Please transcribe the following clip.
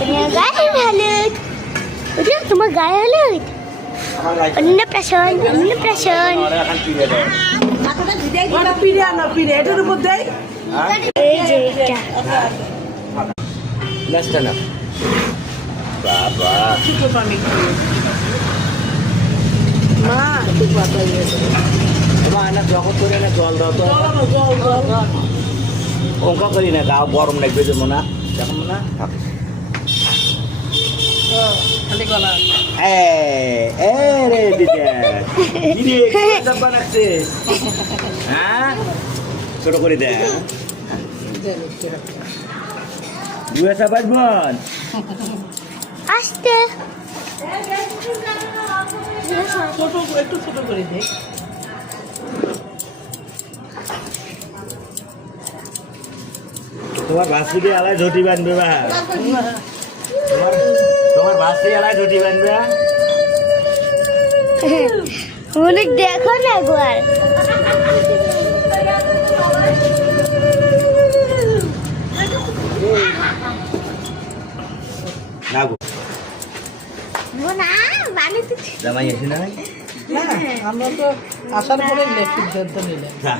গায়ে হলুদ ওটা তোমার গায়ে হলুদ অন্নপ্রাশন অন্নপ্রাশন এই যে এটা বাবা জগৎ করে না জল দাও তো অঙ্ক করি না গা গরম লাগবে যেমন না দেখো না ছোট করে দে আসতে একটু ছোট করে দে তোমার ভাসুদি আলায় ঝুটি বানবে বা তোমার ভাসি আলায় ঝুটি বানবে অনেক দেখো না একবার না গো না বানিয়ে জামাই এসে না আমরা তো আসার পরে সিদ্ধান্ত নিলাম